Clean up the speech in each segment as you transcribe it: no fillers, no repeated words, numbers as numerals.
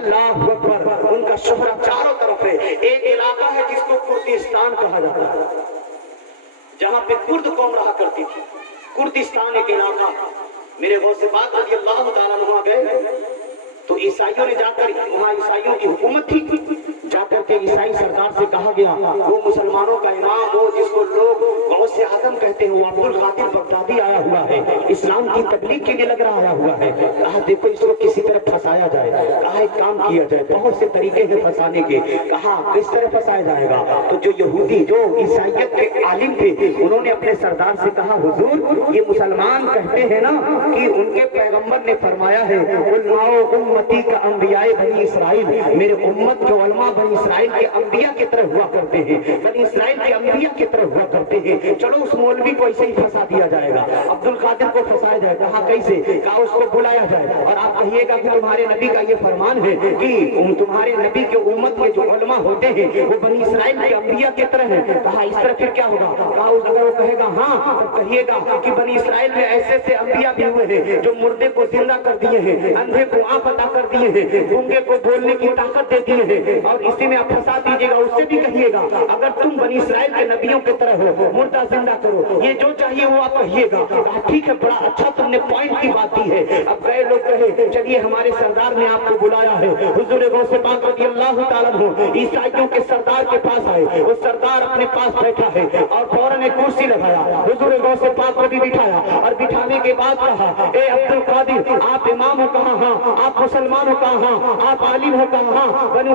اللہ اکبر، ان کا شہرہ چاروں طرف ہے۔ ایک علاقہ ہے جس کو کردستان کہا جاتا ہے، جہاں پہ کرد قوم رہا کرتی تھی، کردستان ایک علاقہ۔ میرے غوث پاک رضی اللہ تعالیٰ عنہ گئے تو عیسائیوں نے جا کر، وہاں عیسائیوں کی حکومت تھی، جا کر کے عیسائی سردار سے کہا گیا، وہ مسلمانوں کا امام، وہ جس کو لوگ غوث اعظم کہتے ہیں، وہ عبد القادر بغدادی آیا ہوا ہے، اسلام کی تبلیغ کے لیے لگ رہا آیا ہوا ہے۔ کہا دیکھو اس کو کسی طرح پھنسایا جائے، کہا ایک کام کیا جائے، بہت سے طریقے ہیں پھنسانے کے۔ کہا کس طرح پھنسایا جائے گا؟ تو جو یہودی، جو عیسائیت کے عالم تھے، انہوں نے اپنے سردار سے کہا، حضور یہ مسلمان کہتے ہیں نا کہ ان کے پیغمبر نے فرمایا ہے علماء امتی کا انبیاء بنی اسرائیل، میرے امت کے علماء بنی اسرائیل کے انبیاء کی طرح ہوا کرتے ہیں، بنی اسرائیل کے انبیاء کی طرح ہوا کرتے ہیں، چلو اس مولوی کو ایسے ہی پھنسا دیا جائے گا، عبد القادر کو پھنسایا جائے گا۔ کہا کیسے؟ کہا اس کو بلایا جائے اور آپ کہیے گا کہ تمہارے نبی کا یہ فرمان ہے کہ تمہارے نبی کے امت کے جو علماء ہوتے ہیں وہ بنی اسرائیل کے انبیاء کی طرح ہیں۔ کہا اس طرح پھر کیا ہوگا؟ کہا اگر وہ کہے گا ہاں تو کہیے گا کہ بنی اسرائیل میں ایسے ایسے انبیاء بھی ہوئے ہیں جو مردے کو زندہ کر دیے ہیں، اندھے کو آنکھ عطا کر دیے ہیں، گونگے کو بولنے کی طاقت دے دیے ہیں، اور اسی میں آپ پھنسا دیجیے گا۔ اس سے بھی کہیے گا اگر تم بنی اسرائیل کے نبیوں کی طرح ہو، مردہ زندہ کرو، یہ جو چاہیے وہ آپ کہیے گا۔ کہا ٹھیک ہے، بڑا اچھا تم نے پوائنٹ کی بات کی ہے۔ اب گئے لوگ کہے چلیے ہمارے سردار نے آپ کو بلایا ہے۔ حضور غوث پاک رضی اللہ تعالیٰ عنہ عیسائیوں کے سردار کے پاس آئے، وہ سردار اپنے پاس بیٹھا ہے اور فوراً ایک کرسی لگایا، حضور غوث پاک کو بھی بٹھایا اور بٹھانے کے بعد کہا اے عبد القادر آپ امام ہو؟ کہا ہاں۔ آپ مسلمان ہو؟ کہا ہاں۔ آپ عالم ہو؟ کہا ہاں۔ بنو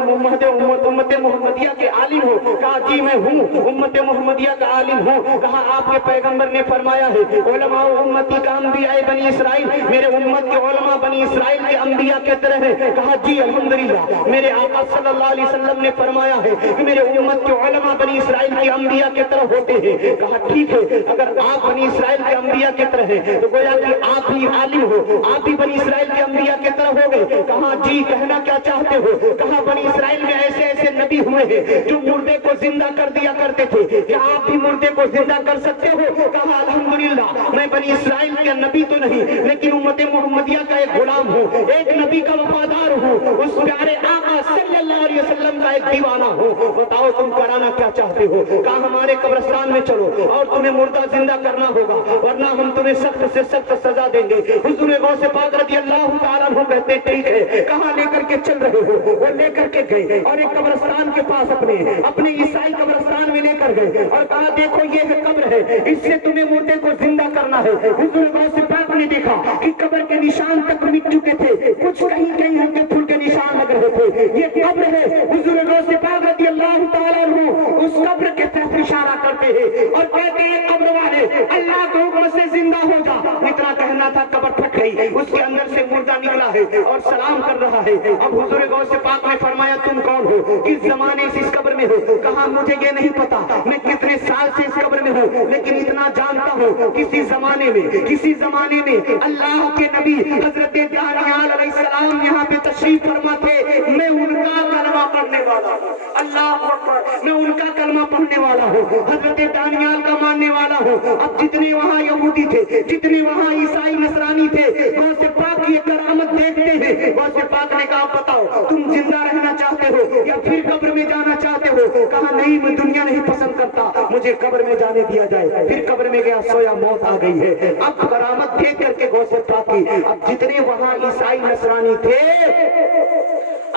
امت محمدیہ کے عالم ہو؟ کہا جی میں ہوں، امت محمدیہ کا عالم ہوں۔ کہا آپ کے پیغمبر نے فرمایا ہے علماء امتی کا انبیاء بنی اسرائیل، میرے امت کے علماء بنی اسرائیل کے انبیاء کے طرح ہے۔ کہا جی الحمدللہ، میرے آقا صلی اللہ علیہ وسلم نے فرمایا ہے کہ میرے امت کے علماء بنی اسرائیل کے انبیاء کے طرح ہوتے ہیں۔ کہا ٹھیک ہے، اگر آپ بنی اسرائیل کے انبیاء کے طرح ہیں تو گویا کہ آپ بھی عالم ہو، آپ بھی بنی اسرائیل کے انبیاء کے طرح ہو گئے۔ کہا جی کہنا کیا چاہتے ہو؟ کہا بنی اسرائیل میں ایسے ایسے نبی ہوئے ہیں جو مردے کو زندہ کر دیا کرتے تھے، کیا آپ بھی مردے کو زندہ کر سکتے ہو؟ کہا الحمدللہ، میں بنی اسرائیل کا نبی تو نہیں لیکن امت محمدیہ کا ایک غلام ہوں، ایک نبی کا وفادار ہوں، اس پیارے آقا صلی اللہ علیہ وسلم کا ایک دیوانہ ہوں۔ بتاؤ تم کرانا کیا چاہتے ہو؟ کہا ہمارے قبرستان میں چلو اور تمہیں مردہ زندہ کرنا ہوگا ورنہ ہم تمہیں سخت سے سخت سزا دیں گے۔ حضور غوث پاک رضی اللہ تعالیٰ عنہ کہتے ٹھیک ہے، کہاں لے کر کے چل رہے ہو؟ وہ لے کر کے گئے اور ایک قبرستان کے پاس اپنے عیسائی قبرستان میں لے کر گئے اور کہا دیکھو یہ قبر ہے، اس سے تمہیں مردے کو زندہ کرنا ہے۔ حضور غوث پاک نے دیکھا کہ قبر کے نشان تک مٹ چکے تھے، کچھ کہیں کہیں ہلکے پھلکے نشان لگ رہے تھے، یہ قبر ہے۔ حضور غوث پاک رضی اللہ تعالیٰ عنہ اس قبر کے طرف اشارہ کرتے ہیں اور کہتے ہیں قبر والے اللہ کے حکم سے زندہ ہو جا۔ اتنا کہنا تھا قبر پھٹ گئی، اس کے اندر سے مردہ نکلا ہے اور سلام کر رہا ہے۔ اب حضور غوث پاک نے فرمایا تم کون ہو؟ کس زمانے سے اس قبر میں ہو؟ کہا مجھے یہ نہیں پتا میں کتنے سال سے اس قبر میں ہوں، لیکن اتنا جانتا ہوں کسی زمانے میں اللہ کے نبی حضرت دانیال علیہ السلام یہاں پہ تشریف فرما تھے، میں ان کا کلمہ پڑھنے والا ہوں۔ اللہ اکبر، میں ان کا کلمہ پڑھنے والا ہوں، حضرت دانیال کا ماننے والا ہوں۔ اب جتنے وہاں یہودی تھے، جتنے وہاں عیسائی نصرانی تھے، غوث پاک کی یہ کرامت دیکھتے ہیں۔ غوث پاک نے کہا بتاؤ تم زندہ رہنا چاہتے ہو یا پھر قبر میں جانا چاہتے ہو؟ کہا نہیں میں دنیا نہیں پسند کرتا، مجھے قبر میں جانے دیا جائے۔ پھر قبر میں گیا، سویا، موت آ گئی ہے۔ اب کرامت دیکھ کر کے غوث پاک کی، اب جتنے وہاں عیسائی نصرانی تھے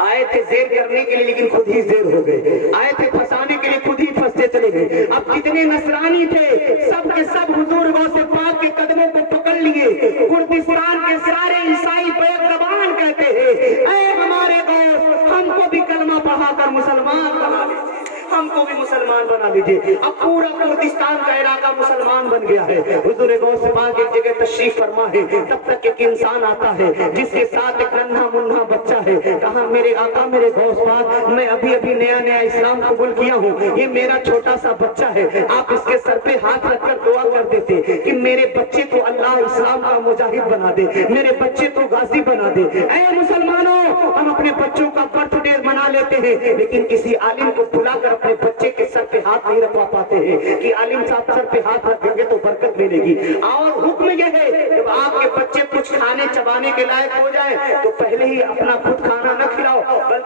آئے تھے زیر کرنے کے لیے لیکن خود ہی زیر ہو گئے، آئے تھے پھنسانے کے لیے خود ہی پھنستے چلے گئے۔ اب جتنے نصرانی تھے سب کے سب حضور غوث پاک کے قدموں کو پکڑ لیے۔ کردستان کے سارے عیسائی بیک زبان کہتے ہیں اے ہمارے غوث ہم کو بھی کلمہ پڑھا کر مسلمان بنا لیجیے، ہم کو بھی مسلمان بنا لیجیے۔ اب پورا کردستان کا علاقہ مسلمان بن گیا ہے۔ حضور غوث پاک ایک جگہ تشریف فرما ہے، تب تک ایک انسان آتا ہے جس کے ساتھ ایک ننھا منھا بچہ ہے۔ کہا میرے آقا میرے غوث پاک میں ابھی نیا اسلام قبول کیا ہوں، یہ میرا چھوٹا سا بچہ ہے، آپ اس کے سر پہ ہاتھ رکھ کر دعا کر دیتے کہ میرے بچے کو اللہ اسلام کا مجاہد بنا دے، میرے بچے کو غازی بنا دے۔ اے مسلمانوں، ہم اپنے بچوں کا برتھ ڈے منا لیتے ہیں لیکن کسی عالم کو بلا کر اپنے بچے کے سر پہ ہاتھ نہیں رکھوا پاتے ہیں کہ عالم صاحب سر پہ ہاتھ رکھیں گے تو برکت ملے گی۔ اور حکم یہ ہے جب آپ کے بچے کچھ کھانے چبانے کے لائق ہو جائے تو پہلے ہی اپنا خود کھانا نہ کھلاؤ،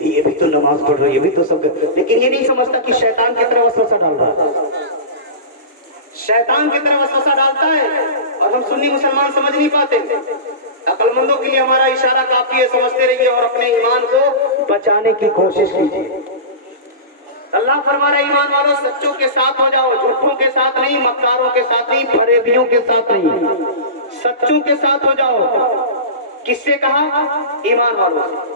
یہ بھی تو نماز پڑھ رہا ہے، یہ بھی تو سب لیکن یہ نہیں سمجھتا کہ شیطان کی طرح وسوسہ ڈال رہا ہے، شیطان کی طرح وسوسہ ڈالتا ہے اور ہم سنی مسلمان سمجھ نہیں پاتے۔ عقل مندوں کے لیے ہمارا اشارہ کافی ہے، سمجھتے رہیے اور اپنے ایمان کو بچانے کی کوشش کیجیے۔ اللہ فرما رہے ایمان والوں سچوں کے ساتھ ہو جاؤ، جھوٹوں کے ساتھ نہیں، مکاروں کے ساتھ نہیں، فریبیوں کے ساتھ نہیں، سچوں کے ساتھ ہو جاؤ۔ کس سے کہا؟ ایمان والوں سے۔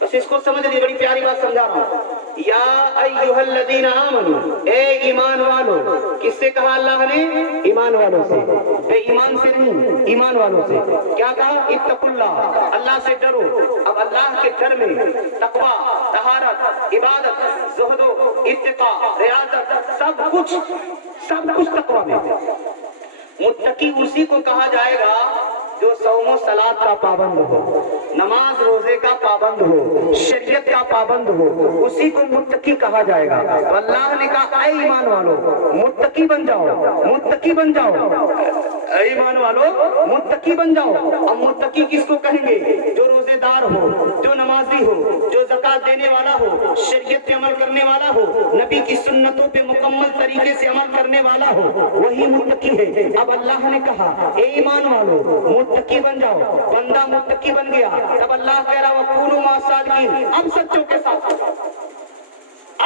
بس اس کو سمجھ لیجیے، بڑی پیاری بات سمجھا رہا ہوں۔ یا ایھا الذین آمنوا، اے ایمان والو، کس سے کہا اللہ نے؟ ایمان والوں سے، بے ایمان سے نہیں، ایمان والوں سے۔ کیا کہا؟ اتقوا اللہ، اللہ سے ڈرو۔ اب اللہ کے ڈر میں تقوی، طہارت، عبادت، زہد و اتقاء، ریاضت، سب کچھ تقوی میں۔ متقی اسی کو کہا جائے گا جو صوم و صلات کا پابند ہو، نماز روزے کا پابند ہو، شریعت کا پابند ہو، اسی کو متقی کہا جائے گا۔ تو اللہ نے کہا اے ایمان والو متقی بن جاؤ، متقی بن جاؤ، اے ایمان والو متقی بن جاؤ۔ اب متقی کس کو کہیں گے؟ جو روزے دار ہو، جو نمازی ہو، جو زکات دینے والا ہو، شریعت پہ عمل کرنے والا ہو، نبی کی سنتوں پہ مکمل طریقے سے عمل کرنے والا ہو، وہی متقی ہے۔ اب اللہ نے کہا اے ایمان والو متقی بن جاؤ، بندہ متقی بن گیا، تب اللہ کہہ رہا وَكُونُوا مَعَ الصَّادِقِينَ، اب سچوں کے ساتھ،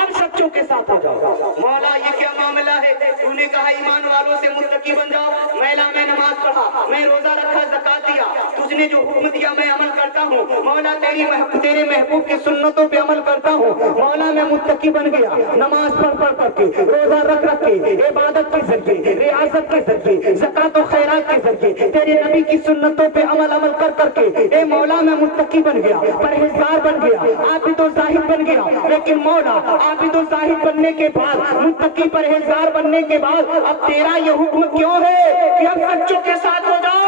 اب سچوں کے ساتھ ہو جاؤ۔ مولا یہ کیا معاملہ ہے؟ تو نے کہا ایمان والوں سے متقی بن جاؤ، میں نماز پڑھا، میں روزہ رکھا، زکات دیا، تجھ نے جو حکم دیا میں عمل کرتا ہوں، مولا تیرے محبوب کی سنتوں پہ عمل کرتا ہوں، مولا میں متقی بن گیا، نماز پڑھ کر کے، روزہ رکھ کے، عبادت کے ذریعے، ریاضت کے ذریعے، زکات و خیرات کے ذریعے، تیرے نبی کی سنتوں پہ عمل کر کے، اے مولا میں متقی بن گیا، پرہیزگار بن گیا، عابد و زاہد بن گیا۔ لیکن مولا عابد و زاہد بننے کے بعد، متقی پرہیزگار بننے کے بعد اب تیرا یہ حکم کیوں ہے کہ اب سچوں کے ساتھ ہو جاؤ؟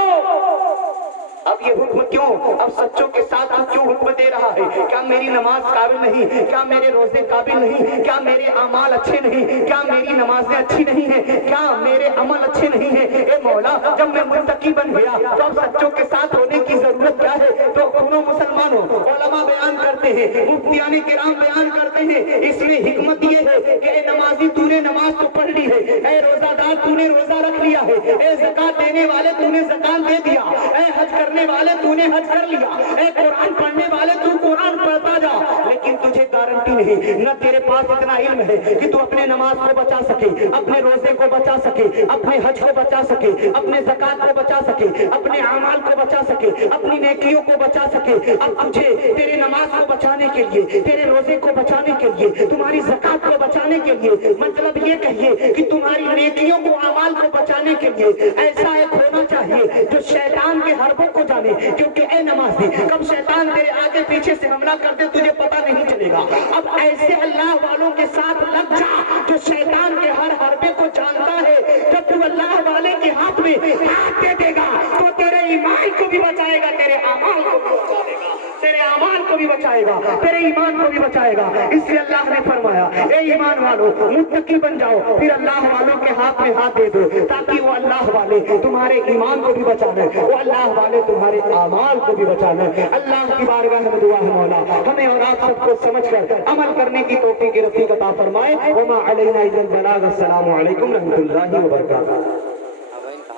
اب یہ حکم کیوں؟ اب سچوں کے ساتھ اب کیوں حکم دے رہا ہے؟ کیا میری نماز قابل نہیں؟ کیا میرے روزے قابل نہیں؟ کیا میرے اعمال اچھے نہیں؟ کیا میری نمازیں اچھی نہیں ہیں؟ کیا میرے عمل اچھے نہیں ہیں؟ اے مولا جب میں متقی بن گیا تو اب سچوں کے ساتھ ہونے کی ضرورت کیا ہے؟ تو سنو مسلمانوں، علماء بیان کرتے ہیں، مفتیان کرام بیان کرتے ہیں، اس میں حکمت یہ ہے کہ اے نمازی تو نے نماز تو پڑھ لی ہے، اے روزہ دار تو نے روزہ رکھ لیا ہے، اے زکات دینے والے تو نے زکات دے دیا، اے حج کرنے والے تو نے حج کر لیا، اے قرآن پڑھنے والے تو قرآن پڑھتا جا، لیکن تجھے گارنٹی نہیں، نہ تیرے پاس اتنا علم ہے کہ تو اپنے نماز کو بچا سکے، اپنے روزے کو بچا سکے، اپنے حج کو بچا سکے، اپنے زکات کو بچا سکے، اپنے اعمال کو بچا سکے، اپنی نیکیوں کو بچا سکے۔ اب تجھے تیرے نماز کو بچانے کے لیے، تیرے روزے کو بچانے کے لیے، تمہاری زکات کو بچانے کے لیے، مطلب یہ کہیے کہ تمہاری نیکیوں کو، اعمال کو بچانے کے لیے ایسا ایک ہونا چاہیے جو شیطان کے حربوں کو جانے، کیونکہ اے نمازی کب شیطان تیرے آگے پیچھے سے حملہ کر دے تجھے پتہ نہیں چلے گا۔ اب ایسے اللہ والوں کے ساتھ لگ جا جو شیطان کے ہر حربے کو جانتا ہے۔ جب تو اللہ والے کے ہاتھ میں ہاتھ دے دے گا تو تیرے ایمان کو بھی بچائے گا، تیرے اعمال کو بھی بچائے گا، تیرے اعمال کو بھی بچائے گا، تیرے ایمان کو بھی بچائے گا۔ اس لیے اللہ نے فرمایا اے ایمان والو متقی بن جاؤ، پھر اللہ والوں کے ہاتھ میں ہاتھ دے دو تاکہ وہ اللہ والے تمہارے ایمان کو بھی بچا لیں، وہ اللہ والے تمہارے اعمال کو بھی بچا لیں۔ اللہ کی بارگاہ میں دعا ہے مولا ہمیں اور آپ سب کو سمجھ کر عمل کرنے کی توفیق رفیق عطا فرمائے۔ وما علینا الا البلاغ۔ السلام علیکم ورحمۃ اللہ وبرکاتہ۔